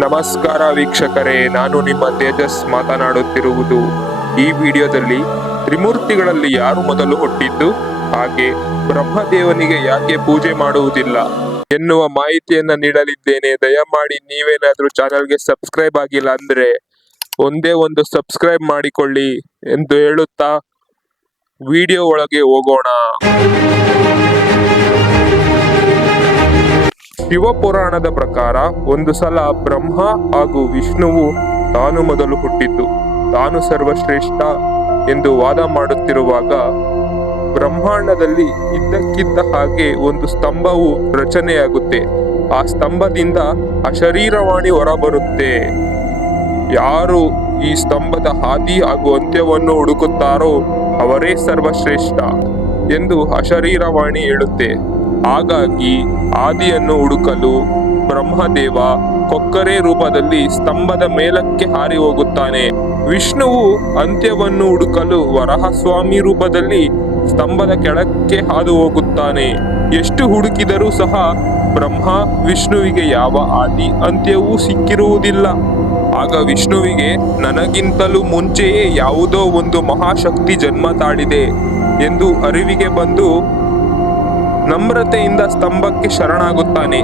ನಮಸ್ಕಾರ ವೀಕ್ಷಕರೇ, ನಾನು ನಿಮ್ಮ ತೇಜಸ್ ಮಾತನಾಡುತ್ತಿರುವುದು. ಈ ವಿಡಿಯೋದಲ್ಲಿ ತ್ರಿಮೂರ್ತಿಗಳಲ್ಲಿ ಯಾರು ಮೊದಲು ಹುಟ್ಟಿದ್ದು, ಹಾಗೆ ಬ್ರಹ್ಮದೇವನಿಗೆ ಯಾಕೆ ಪೂಜೆ ಮಾಡುವುದಿಲ್ಲ ಎನ್ನುವ ಮಾಹಿತಿಯನ್ನ ನೀಡಲಿದ್ದೇನೆ. ದಯಮಾಡಿ ನೀವೇನಾದ್ರೂ ಚಾನಲ್ಗೆ ಸಬ್ಸ್ಕ್ರೈಬ್ ಆಗಿಲ್ಲ ಅಂದ್ರೆ ಒಂದೇ ಒಂದು ಸಬ್ಸ್ಕ್ರೈಬ್ ಮಾಡಿಕೊಳ್ಳಿ ಎಂದು ಹೇಳುತ್ತಾ ವಿಡಿಯೋ ಒಳಗೆ ಹೋಗೋಣ. ಶಿವಪುರಾಣದ ಪ್ರಕಾರ ಒಂದು ಸಲ ಬ್ರಹ್ಮ ಹಾಗೂ ವಿಷ್ಣುವು ತಾನು ಮೊದಲು ಹುಟ್ಟಿದ್ದು, ತಾನು ಸರ್ವಶ್ರೇಷ್ಠ ಎಂದು ವಾದ ಮಾಡುತ್ತಿರುವಾಗ ಬ್ರಹ್ಮಾಂಡದಲ್ಲಿ ಇದ್ದಕ್ಕಿದ್ದ ಹಾಗೆ ಒಂದು ಸ್ತಂಭವು ರಚನೆಯಾಗುತ್ತೆ. ಆ ಸ್ತಂಭದಿಂದ ಅಶರೀರವಾಣಿ ಹೊರಬರುತ್ತೆ. ಯಾರು ಈ ಸ್ತಂಭದ ಆದಿ ಹಾಗೂ ಅಂತ್ಯವನ್ನು ಹುಡುಕುತ್ತಾರೋ ಅವರೇ ಸರ್ವಶ್ರೇಷ್ಠ ಎಂದು ಅಶರೀರವಾಣಿ ಹೇಳುತ್ತೆ. ಹಾಗಾಗಿ ಆದಿಯನ್ನು ಹುಡುಕಲು ಬ್ರಹ್ಮದೇವ ಕೊಕ್ಕರೆ ರೂಪದಲ್ಲಿ ಸ್ತಂಭದ ಮೇಲಕ್ಕೆ ಹಾರಿ ಹೋಗುತ್ತಾನೆ. ವಿಷ್ಣುವು ಅಂತ್ಯವನ್ನು ಹುಡುಕಲು ವರಹಸ್ವಾಮಿ ರೂಪದಲ್ಲಿ ಸ್ತಂಭದ ಕೆಳಕ್ಕೆ ಹಾದು ಹೋಗುತ್ತಾನೆ. ಎಷ್ಟು ಹುಡುಕಿದರೂ ಸಹ ಬ್ರಹ್ಮ ವಿಷ್ಣುವಿಗೆ ಯಾವ ಆದಿ ಅಂತ್ಯವೂ ಸಿಕ್ಕಿರುವುದಿಲ್ಲ. ಆಗ ವಿಷ್ಣುವಿಗೆ ನನಗಿಂತಲೂ ಮುಂಚೆಯೇ ಯಾವುದೋ ಒಂದು ಮಹಾಶಕ್ತಿ ಜನ್ಮ ತಾಳಿದೆ ಎಂದು ಅರಿವಿಗೆ ಬಂದು ನಮ್ರತೆಯಿಂದ ಸ್ತಂಭಕ್ಕೆ ಶರಣಾಗುತ್ತಾನೆ.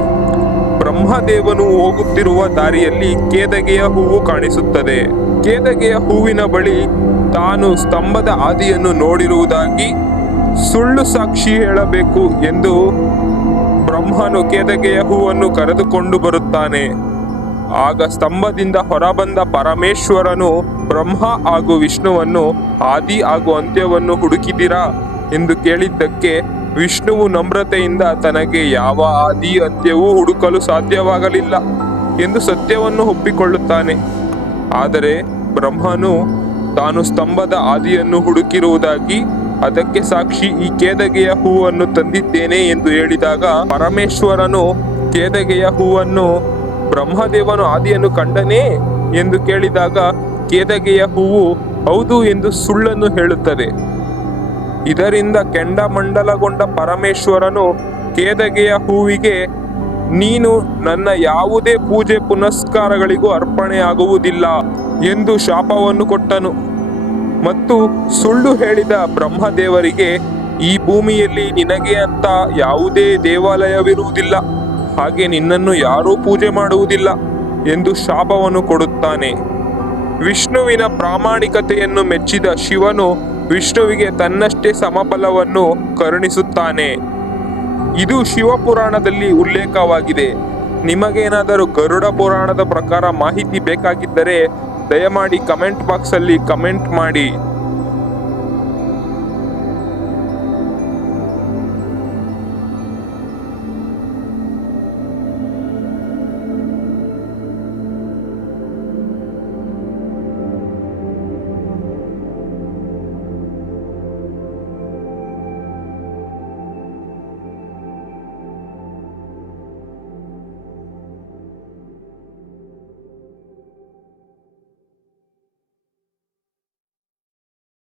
ಬ್ರಹ್ಮದೇವನು ಹೋಗುತ್ತಿರುವ ದಾರಿಯಲ್ಲಿ ಕೇದಗೆಯ ಹೂವು ಕಾಣಿಸುತ್ತದೆ. ಕೇದಗೆಯ ಹೂವಿನ ಬಳಿ ತಾನು ಸ್ತಂಭದ ಆದಿಯನ್ನು ನೋಡಿರುವುದಾಗಿ ಸುಳ್ಳು ಸಾಕ್ಷಿ ಹೇಳಬೇಕು ಎಂದು ಬ್ರಹ್ಮನು ಕೇದಗೆಯ ಹೂವನ್ನು ಕರೆದುಕೊಂಡು ಬರುತ್ತಾನೆ. ಆಗ ಸ್ತಂಭದಿಂದ ಹೊರಬಂದ ಪರಮೇಶ್ವರನು ಬ್ರಹ್ಮ ಹಾಗೂ ವಿಷ್ಣುವನ್ನು ಆದಿ ಹಾಗೂ ಅಂತ್ಯವನ್ನು ಹುಡುಕಿದಿರಾ ಎಂದು ಕೇಳಿದ್ದಕ್ಕೆ ವಿಷ್ಣುವು ನಮ್ರತೆಯಿಂದ ತನಗೆ ಯಾವ ಆದಿ ಅಂತ್ಯವೂ ಹುಡುಕಲು ಸಾಧ್ಯವಾಗಲಿಲ್ಲ ಎಂದು ಸತ್ಯವನ್ನು ಒಪ್ಪಿಕೊಳ್ಳುತ್ತಾನೆ. ಆದರೆ ಬ್ರಹ್ಮನು ತಾನು ಸ್ತಂಭದ ಆದಿಯನ್ನು ಹುಡುಕಿರುವುದಾಗಿ, ಅದಕ್ಕೆ ಸಾಕ್ಷಿ ಈ ಕೇದಗೆಯ ಹೂವನ್ನು ತಂದಿದ್ದೇನೆ ಎಂದು ಹೇಳಿದಾಗ ಪರಮೇಶ್ವರನು ಕೇದಗೆಯ ಹೂವನ್ನು ಬ್ರಹ್ಮದೇವನು ಆದಿಯನ್ನು ಕಂಡನೇ ಎಂದು ಕೇಳಿದಾಗ ಕೇದಗೆಯ ಹೂವು ಹೌದು ಎಂದು ಸುಳ್ಳನ್ನು ಹೇಳುತ್ತದೆ. ಇದರಿಂದ ಕೆಂಡಮಂಡಲಗೊಂಡ ಪರಮೇಶ್ವರನು ಕೇದಗೆಯ ಹೂವಿಗೆ ನೀನು ನನ್ನ ಯಾವುದೇ ಪೂಜೆ ಪುನಸ್ಕಾರಗಳಿಗೂ ಅರ್ಪಣೆಯಾಗುವುದಿಲ್ಲ ಎಂದು ಶಾಪವನ್ನು ಕೊಟ್ಟನು. ಮತ್ತು ಸುಳ್ಳು ಹೇಳಿದ ಬ್ರಹ್ಮದೇವರಿಗೆ ಈ ಭೂಮಿಯಲ್ಲಿ ನಿನಗೆ ಅಂತ ಯಾವುದೇ ದೇವಾಲಯವಿರುವುದಿಲ್ಲ, ಹಾಗೆ ನಿನ್ನನ್ನು ಯಾರೂ ಪೂಜೆ ಮಾಡುವುದಿಲ್ಲ ಎಂದು ಶಾಪವನ್ನು ಕೊಡುತ್ತಾನೆ. ವಿಷ್ಣುವಿನ ಪ್ರಾಮಾಣಿಕತೆಯನ್ನು ಮೆಚ್ಚಿದ ಶಿವನು ವಿಷ್ಣುವಿಗೆ ತನ್ನಷ್ಟೇ ಸಮಬಲವನ್ನು ಕರುಣಿಸುತ್ತಾನೆ. ಇದು ಶಿವಪುರಾಣದಲ್ಲಿ ಉಲ್ಲೇಖವಾಗಿದೆ. ನಿಮಗೇನಾದರೂ ಗರುಡ ಪುರಾಣದ ಪ್ರಕಾರ ಮಾಹಿತಿ ಬೇಕಾಗಿದ್ದರೆ ದಯಮಾಡಿ ಕಮೆಂಟ್ ಬಾಕ್ಸಲ್ಲಿ ಕಮೆಂಟ್ ಮಾಡಿ.